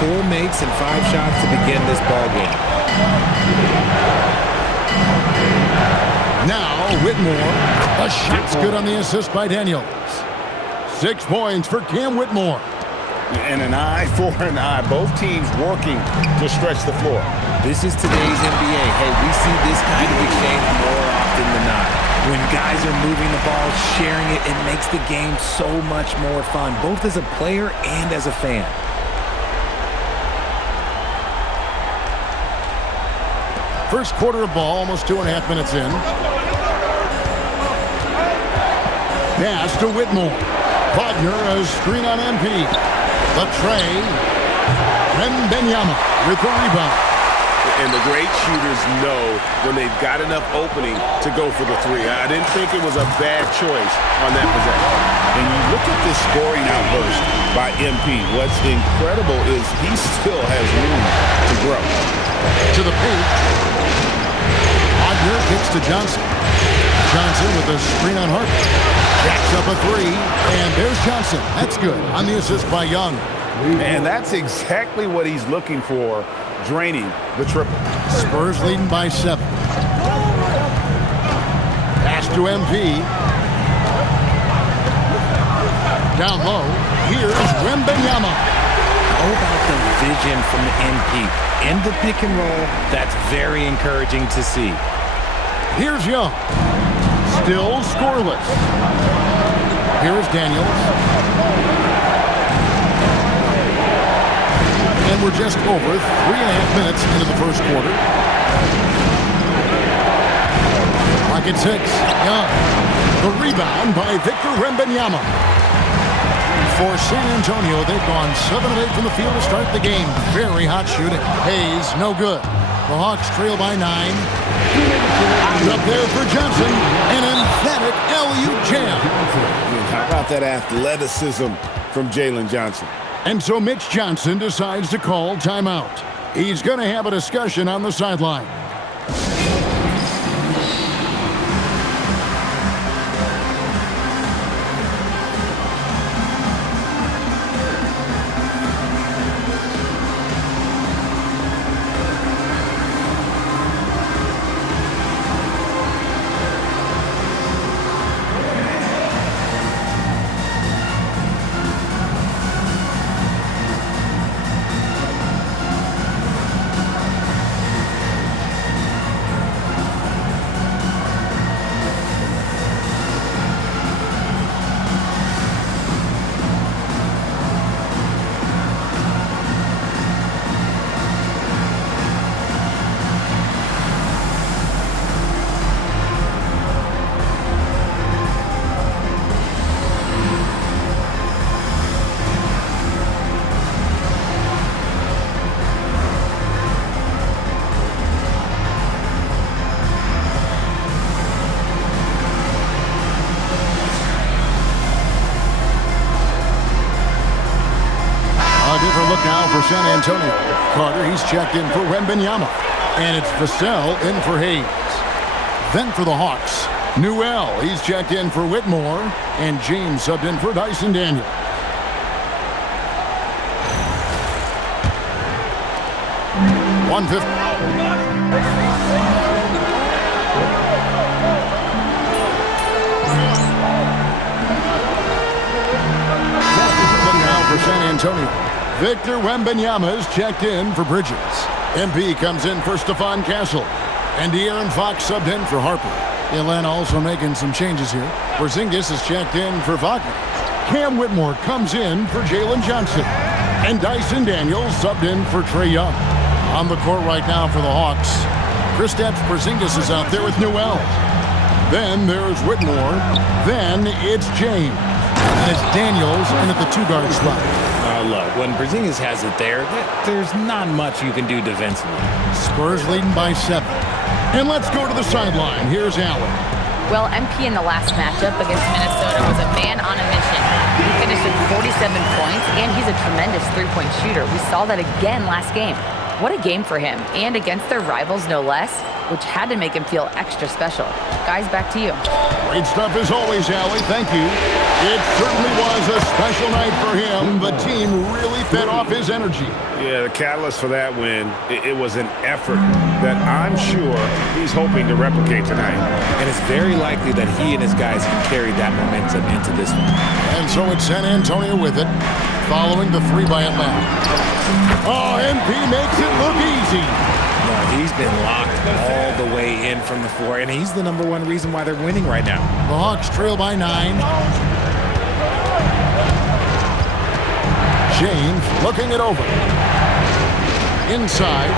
4 makes and 5 shots to begin this ball game. Now, Whitmore. A shot's good on the assist by Daniels. 6 points for Cam Whitmore. And an eye for an eye. Both teams working to stretch the floor. This is today's NBA. Hey, we see this kind of exchange more often than not. When guys are moving the ball, sharing it, it makes the game so much more fun, both as a player and as a fan. First quarter of ball, almost 2.5 minutes in. Pass to Whitmore. Wagner, a screen on MP. Latrey. Wembanyama with the rebound. And the great shooters know when they've got enough opening to go for the three. I didn't think it was a bad choice on that possession. And you look at this scoring outburst by MP. What's incredible is he still has room to grow. To the paint. Wagner kicks to Johnson. Johnson with a screen on Harper. Jacks up a 3, and there's Johnson. That's good on the assist by Young. And that's exactly what he's looking for, draining the triple. Spurs leading by 7. Pass to MP. Down low. Here's Wembanyama. How about the vision from MP? In the pick and roll, that's very encouraging to see. Here's Young. Still scoreless. Here's Daniels. And we're just over 3.5 minutes into the first quarter. Clock at 6. Young. The rebound by Victor Wembanyama. For San Antonio, they've gone 7 of 8 from the field to start the game. Very hot shooting. Hayes, no good. The Hawks trail by 9. Up there for Johnson. An emphatic LU jam. How about that athleticism from Jalen Johnson? And so Mitch Johnson decides to call timeout. He's going to have a discussion on the sideline. Look now for San Antonio. Carter, he's checked in for Wembanyama. And it's Vassell in for Hayes. Then for the Hawks, Newell, he's checked in for Whitmore. And James subbed in for Dyson Daniels. Look now for San Antonio. Victor Wembanyama is checked in for Bridges. MP comes in for Stephon Castle. And De'Aaron Fox subbed in for Harper. Atlanta also making some changes here. Porzingis is checked in for Wagner. Cam Whitmore comes in for Jalen Johnson. And Dyson Daniels subbed in for Trae Young. On the court right now for the Hawks, Kristaps Porzingis is out there with Newell. Then there's Whitmore. Then it's James. And it's Daniels in at the 2-guard spot. Look, when Porzingis has it there, there's not much you can do defensively. Spurs leading by 7. And let's go to the sideline. Here's Allen. Well, MP in the last matchup against Minnesota was a man on a mission. He finished with 47 points, and he's a tremendous three-point shooter. We saw that again last game. What a game for him, and against their rivals, no less. which had to make him feel extra special. Guys, back to you. Great stuff as always, Allie. Thank you. It certainly was a special night for him. The team really fed off his energy. Yeah, the catalyst for that win, it was an effort that I'm sure he's hoping to replicate tonight. And it's very likely that he and his guys can carry that momentum into this one. And so it's San Antonio with it, following the 3 by Atlanta. Oh, MP makes it look easy. No, he's been locked all the way in from the floor, and he's the #1 reason why they're winning right now. The Hawks trail by 9. James looking it over. Inside.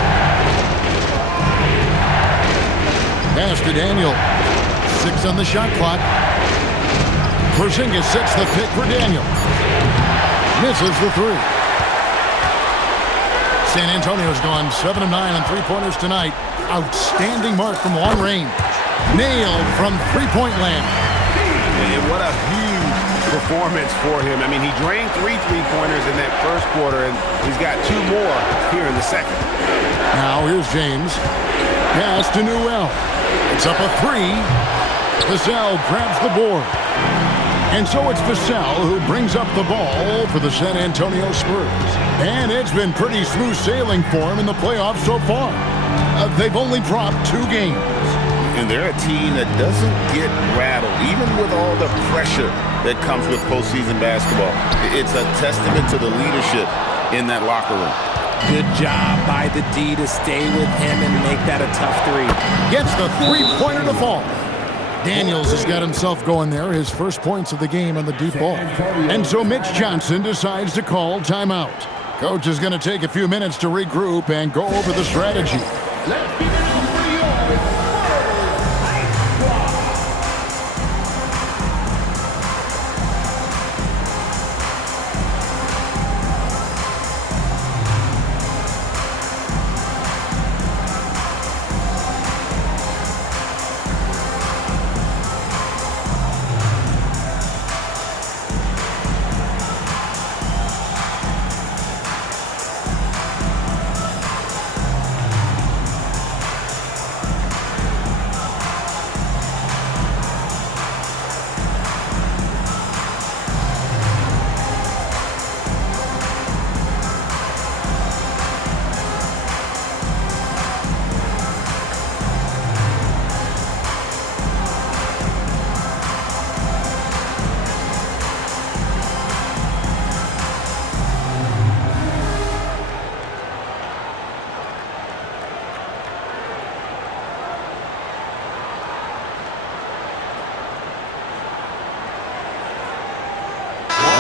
Pass to Daniel. 6 on the shot clock. Porzingis sets the pick for Daniel. Misses the 3. San Antonio's gone 7 of 9 on three-pointers tonight. Outstanding mark from long range. Nailed from three-point land. And what a huge performance for him. I mean, he drained 3 three-pointers in that first quarter, and he's got 2 more here in the second. Now here's James. Pass to Newell. It's up a 3. Vassell grabs the board. And so it's Vassell who brings up the ball for the San Antonio Spurs. And it's been pretty smooth sailing for him in the playoffs so far. They've only dropped 2 games. And they're a team that doesn't get rattled, even with all the pressure that comes with postseason basketball. It's a testament to the leadership in that locker room. Good job by the D to stay with him and make that a tough 3. Gets the three-pointer to fall. Daniels has got himself going there, his first points of the game on the deep ball. And so Mitch Johnson decides to call timeout. Coach is going to take a few minutes to regroup and go over the strategy.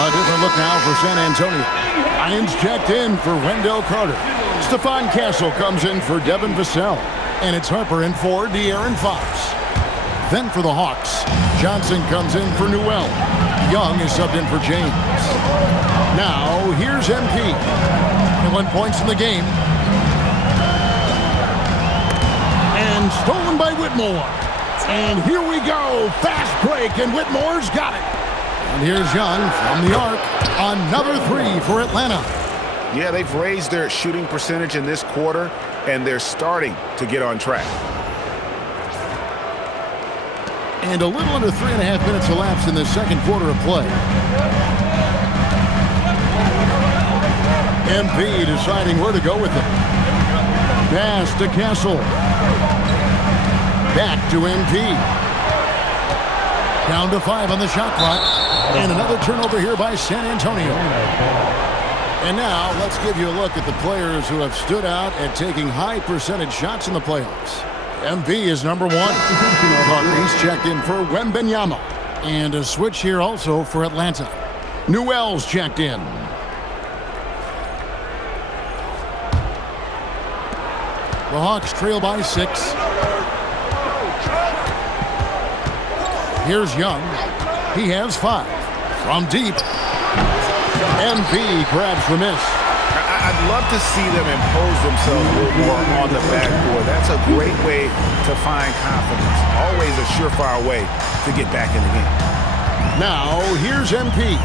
A different look now for San Antonio. Irons checked in for Wendell Carter. Stephon Castle comes in for Devin Vassell. And it's Harper in for De'Aaron Fox. Then for the Hawks, Johnson comes in for Newell. Young is subbed in for James. Now, here's MP. 21 points in the game. And stolen by Whitmore. And here we go. Fast break, and Whitmore's got it. And here's Young from the arc. Another 3 for Atlanta. Yeah, they've raised their shooting percentage in this quarter, and they're starting to get on track. And a little under 3.5 minutes elapsed in the second quarter of play. MP deciding where to go with it. Pass to Castle. Back to MP. Down to 5 on the shot clock. And another turnover here by San Antonio. And now let's give you a look at the players who have stood out at taking high percentage shots in the playoffs. MP is number 1. He's checked in for Wembanyama. And a switch here also for Atlanta. Newell's checked in. The Hawks trail by 6. Here's Young. He has 5. From deep. MP grabs the miss. I'd love to see them impose themselves a little more on the backboard. That's a great way to find confidence. Always a surefire way to get back in the game. Now, here's MP.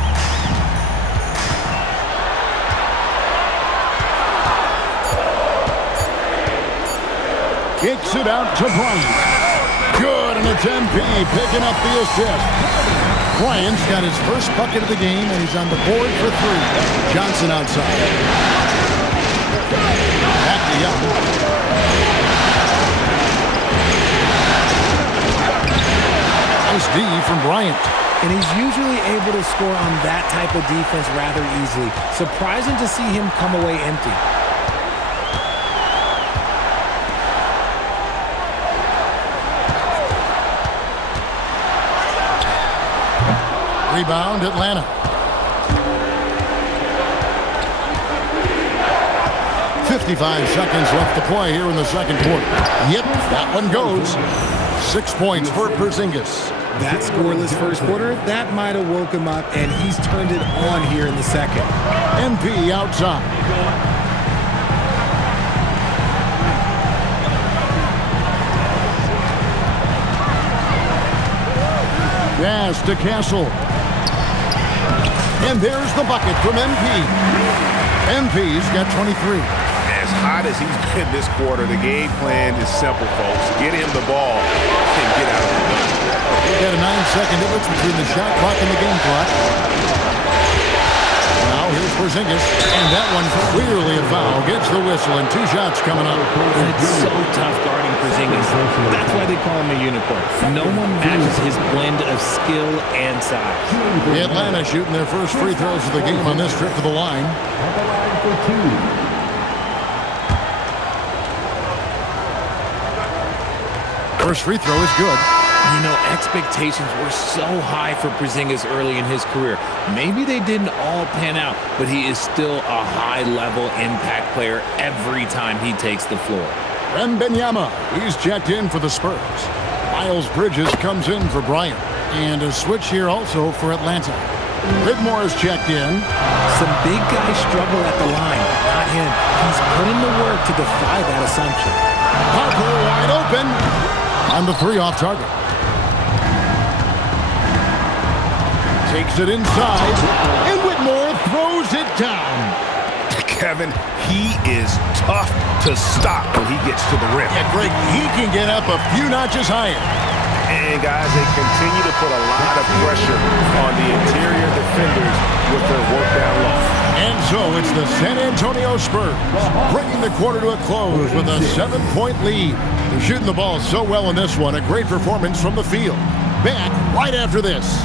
Kicks it out to Bryant. Good, and it's MP picking up the assist. Bryant's got his first bucket of the game, and he's on the board for 3. Johnson outside. Back to Young. Nice D from Bryant. And he's usually able to score on that type of defense rather easily. Surprising to see him come away empty. Rebound, Atlanta. "55 seconds left to play here in the second quarter." Yep, that one goes. 6 points for Porzingis. That scoreless first quarter, that might have woke him up, and he's turned it on here in the second. MP outside. Pass to Castle. And there's the bucket from MP. MP's got 23. As hot as he's been this quarter, the game plan is simple, folks. Get him the ball and get out of the game. We've got a 9-second difference between the shot clock and the game clock. Now here's Porzingis, and that one clearly a foul. Gets the whistle, and 2 shots coming up. And it's so tough guarding Porzingis. That's why they call him a unicorn. No one matches his blend of skill and size. Atlanta shooting their first free throws of the game on this trip to the line. First free throw is good. You know, expectations were so high for Porzingis early in his career. Maybe they didn't all pan out, but he is still a high-level impact player every time he takes the floor. Wembanyama, he's checked in for the Spurs. Miles Bridges comes in for Bryant. And a switch here also for Atlanta. Whitmore is checked in. Some big guys struggle at the line, not him. He's put in the work to defy that assumption. Harper wide open. On the 3 off target. Takes it inside. And Whitmore throws it down. Kevin, he is tough to stop when he gets to the rim. Yeah, Greg, he can get up a few notches higher. And, guys, they continue to put a lot of pressure on the interior defenders with their work down low. And so it's the San Antonio Spurs bringing the quarter to a close with a 7-point lead. They're shooting the ball so well in this one. A great performance from the field. Back right after this.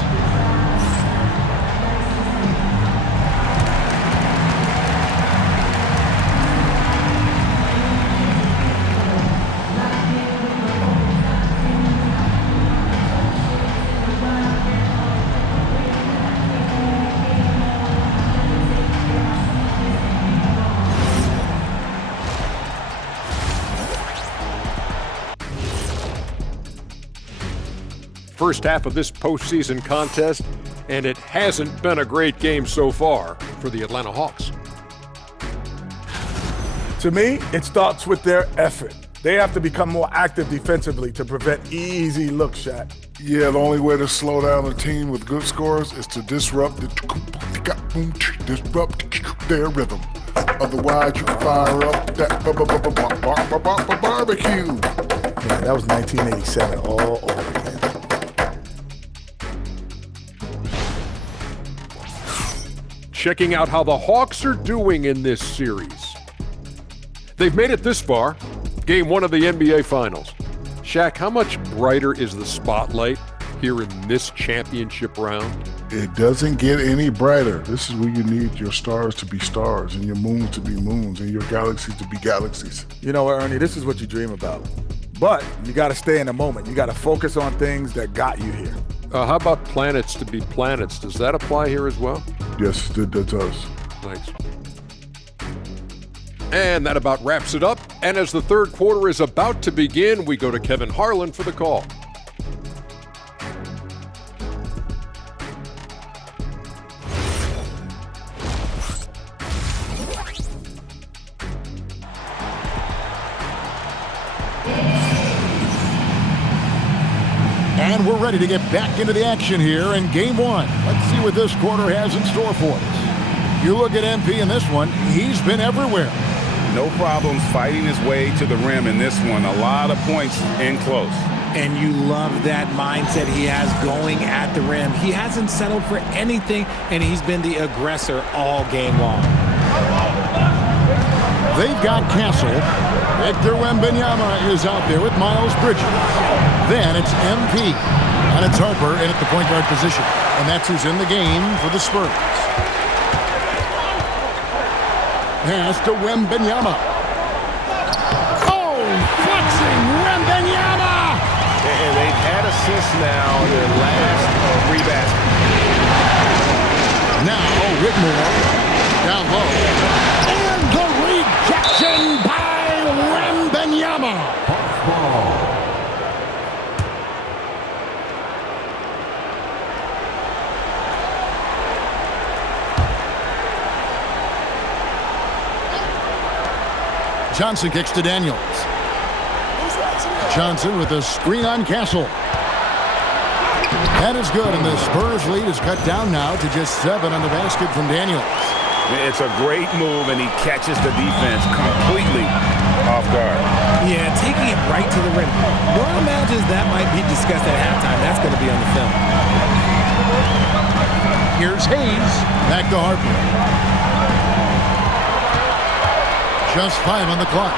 First half of this postseason contest, and it hasn't been a great game so far for the Atlanta Hawks. To me, it starts with their effort. They have to become more active defensively to prevent easy look shot. Yeah, the only way to slow down a team with good scores is to disrupt their rhythm. Otherwise, you fire up that barbecue. Man, that was 1987 all over again. Checking out how the Hawks are doing in this series. They've made it this far, game 1 of the NBA Finals. Shaq, how much brighter is the spotlight here in this championship round? It doesn't get any brighter. This is where you need your stars to be stars and your moons to be moons and your galaxies to be galaxies. You know what, Ernie, this is what you dream about. But you got to stay in the moment. You got to focus on things that got you here. How about planets to be planets? Does that apply here as well? Yes, that does. Thanks. And that about wraps it up. And as the third quarter is about to begin, we go to Kevin Harlan for the call. And we're ready to get back into the action here in game 1. Let's see what this quarter has in store for us. You look at MP in this one, he's been everywhere. No problems fighting his way to the rim in this one. A lot of points in close. And you love that mindset he has going at the rim. He hasn't settled for anything, and he's been the aggressor all game long. They've got Castle. Victor Wembanyama is out there with Miles Bridges. Then it's MP. And it's Harper in at the point guard position. And that's who's in the game for the Spurs. Pass to Wembanyama. Oh, flexing Wembanyama! And they've had assists now in their last three baskets. Now Whitmore down low. And the rejection by Wembanyama. Johnson kicks to Daniels. Johnson with a screen on Castle. That is good, and the Spurs lead is cut down now to just 7 on the basket from Daniels. It's a great move, and he catches the defense completely off guard. Yeah, taking it right to the rim. One imagines that might be discussed at halftime. That's going to be on the film. Here's Hayes. Back to Harper. Just 5 on the clock.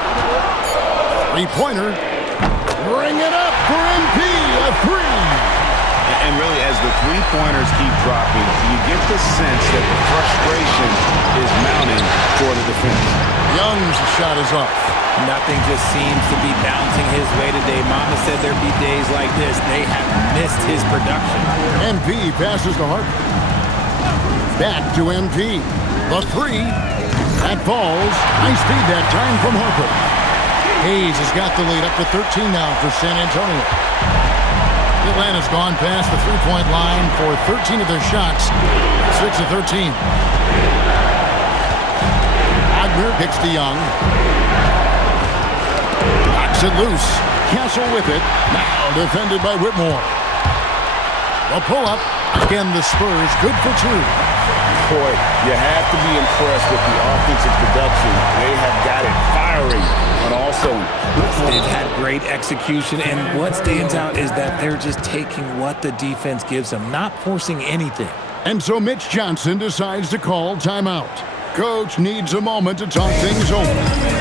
Three-pointer. Bring it up for MP. A 3. And really, as the three-pointers keep dropping, you get the sense that the frustration is mounting for the defense. Young's shot is off. Nothing just seems to be bouncing his way today. Mama said there'd be days like this. They have missed his production. MP passes to Harper. Back to MP. The 3. That falls. Nice feed that time from Harper. Hayes has got the lead up to 13 now for San Antonio. Atlanta's gone past the three-point line for 13 of their shots. 6 of 13. Wagner kicks to Young. Knocks it loose. Castle with it. Now defended by Whitmore. A pull-up. Again, the Spurs good for 2. Boy, you have to be impressed with the offensive production. They have got it firing on all cylinders. They've had great execution, and what stands out is that they're just taking what the defense gives them, not forcing anything. And so Mitch Johnson decides to call timeout. Coach needs a moment to talk things over.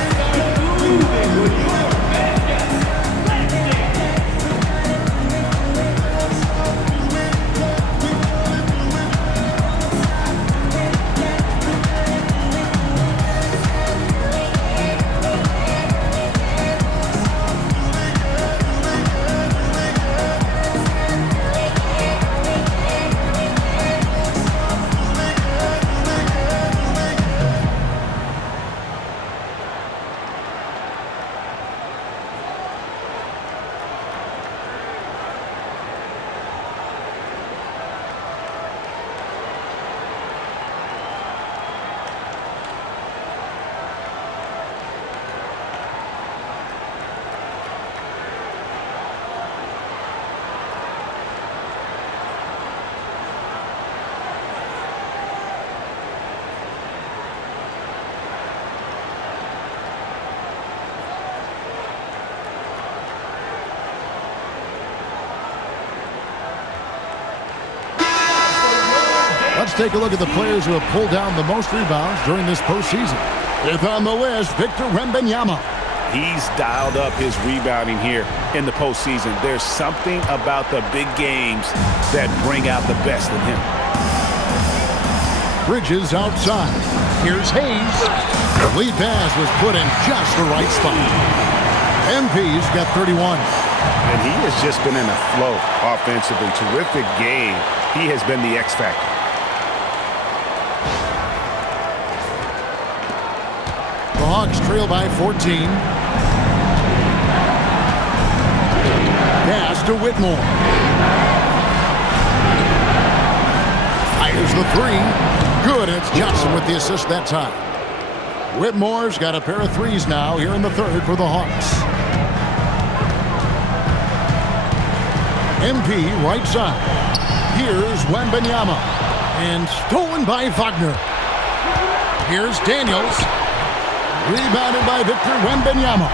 Let's take a look at the players who have pulled down the most rebounds during this postseason. Fifth on the list, Victor Wembanyama. He's dialed up his rebounding here in the postseason. There's something about the big games that bring out the best in him. Bridges outside. Here's Hayes. The lead pass was put in just the right spot. MP's got 31. And he has just been in a flow offensively. Terrific game. He has been the X factor. The Hawks trail by 14. Pass to Whitmore. Fires the 3. Good, and it's Johnson with the assist that time. Whitmore's got a pair of threes now here in the third for the Hawks. MP right side. Here's Wembanyama. And stolen by Wagner. Here's Daniels. Rebounded by Victor Wembanyama.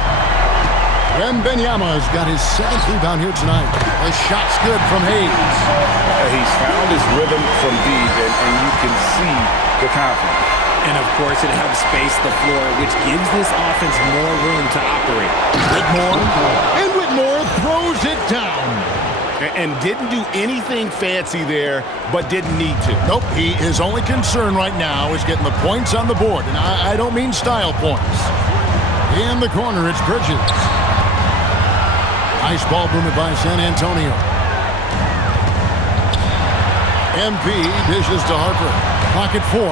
Wembanyama's got his 7th rebound here tonight. The shot's good from Hayes. He's found his rhythm from deep, and you can see the confidence. And, of course, it helps space the floor, which gives this offense more room to operate. Whitmore throws it down. And didn't do anything fancy there, but didn't need to. Nope, his only concern right now is getting the points on the board. And I don't mean style points. In the corner, it's Bridges. Nice ball movement by San Antonio. MP dishes to Harper. Clock at 4.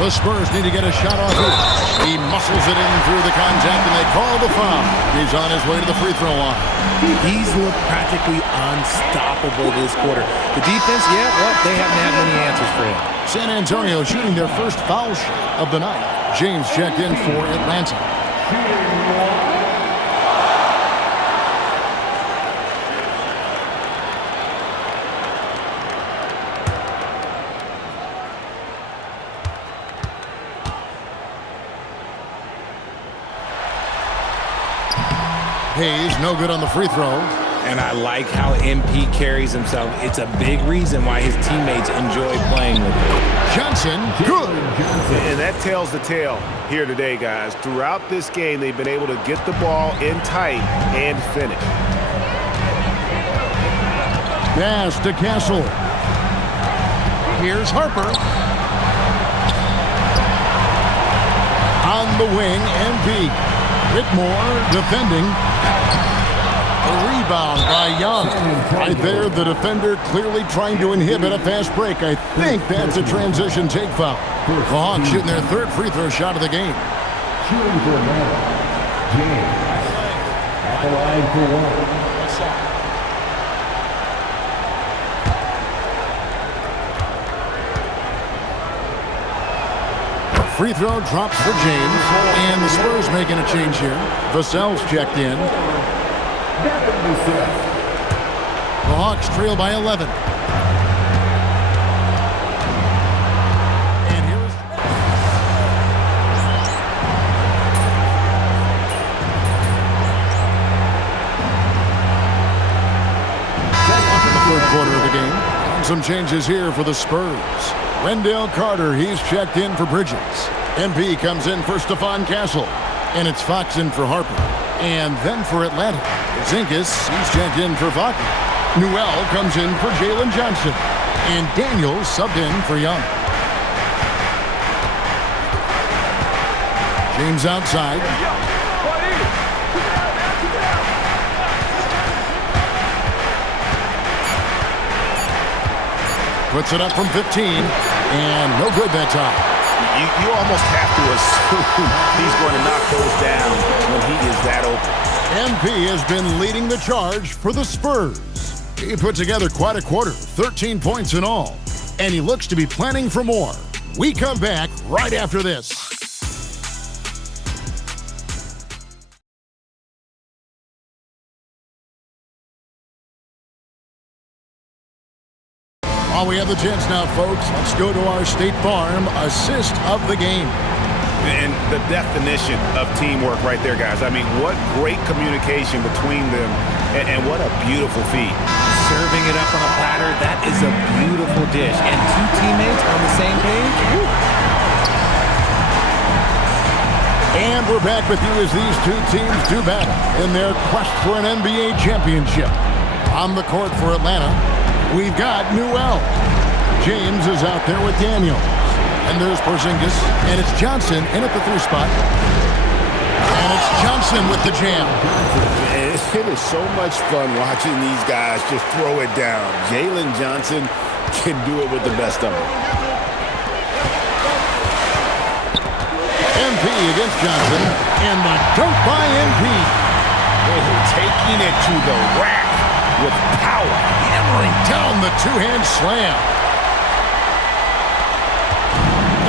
The Spurs need to get a shot off here. He muscles it in through the contact, and they call the foul. He's on his way to the free throw line. He's looked practically unstoppable this quarter. The defense, they haven't had many answers for him. San Antonio shooting their first foul shot of the night. James checked in for Atlanta. Hayes, no good on the free throw. And I like how MP carries himself. It's a big reason why his teammates enjoy playing with him. Johnson, good. And that tells the tale here today, guys. Throughout this game, they've been able to get the ball in tight and finish. Pass to Castle. Here's Harper. On the wing, MP. Whitmore defending. A rebound by Young. Right there, the defender clearly trying to inhibit a fast break. I think that's a transition take foul. The Hawks shooting their 3rd free throw shot of the game. Shooting for Atlanta, James. At the line for 1. Free throw drops for James. And the Spurs making a change here. Vassell's checked in. The Hawks trail by 11. And here's the 3rd quarter of the game. And some changes here for the Spurs. Wendell Carter, he's checked in for Bridges. MP comes in for Stephon Castle. And it's Fox in for Harper. And then for Atlanta, Zinkas, he's checked in for Wagner. Newell comes in for Jalen Johnson. And Daniels subbed in for Young. James outside. Puts it up from 15. And no good that time. You almost have to assume he's going to knock those down when he is that open. MP has been leading the charge for the Spurs. He put together quite a quarter, 13 points in all. And he looks to be planning for more. We come back right after this. While we have the chance now, folks, let's go to our State Farm assist of the game. And the definition of teamwork right there, guys. I mean, what great communication between them, and what a beautiful feat. Serving it up on a platter, that is a beautiful dish. And 2 teammates on the same page. Woo. And we're back with you as these 2 teams do battle in their quest for an NBA championship. On the court for Atlanta, we've got Newell. James is out there with Daniels. And there's Porzingis. And it's Johnson in at the 3 spot. And it's Johnson with the jam. It is so much fun watching these guys just throw it down. Jalen Johnson can do it with the best of them. MP against Johnson. And the dunk by MP. Taking it to the rack with power. Hammering down the 2-hand slam.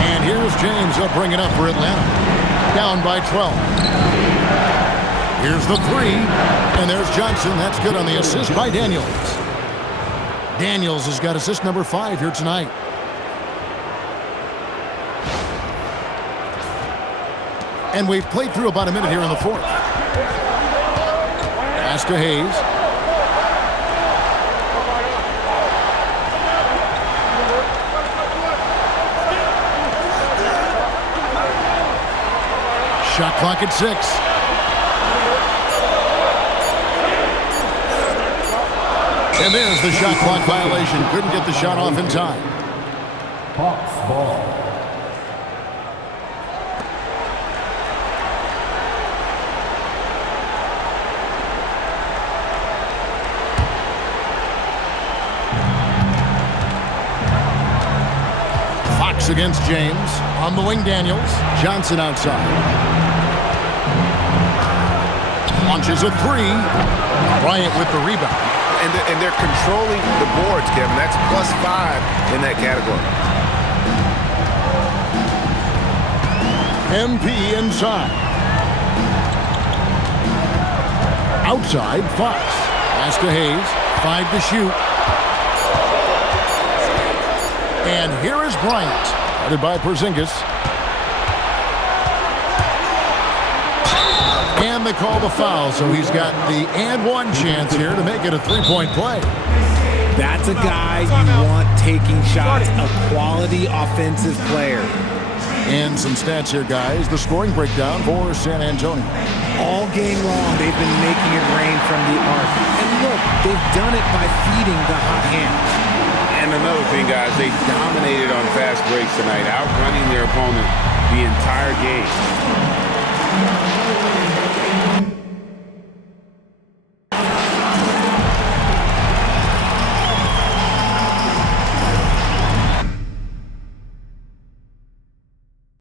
And here's James. He'll bring it up for Atlanta. Down by 12. Here's the 3. And there's Johnson. That's good on the assist by Daniels. Daniels has got assist number 5 here tonight. And we've played through about a minute here in the fourth. Pass to Hayes. Shot clock at 6. And there's the shot clock violation. Couldn't get the shot off in time. Hawks ball. Fox against James. On the wing, Daniels. Johnson outside. Launches a 3. Bryant with the rebound. And they're controlling the boards, Kevin. That's +5 in that category. MP inside. Outside, Fox. Pass to Hayes. 5 to shoot. And here is Bryant. Headed by Porzingis. And they call the foul, so he's got the and one chance here to make it a three-point play. That's a guy you want taking shots, a quality offensive player. And some stats here, guys. The scoring breakdown for San Antonio. All game long, they've been making it rain from the arc. And look, they've done it by feeding the hot hands. And another thing, guys, they dominated on fast breaks tonight, outrunning their opponent the entire game.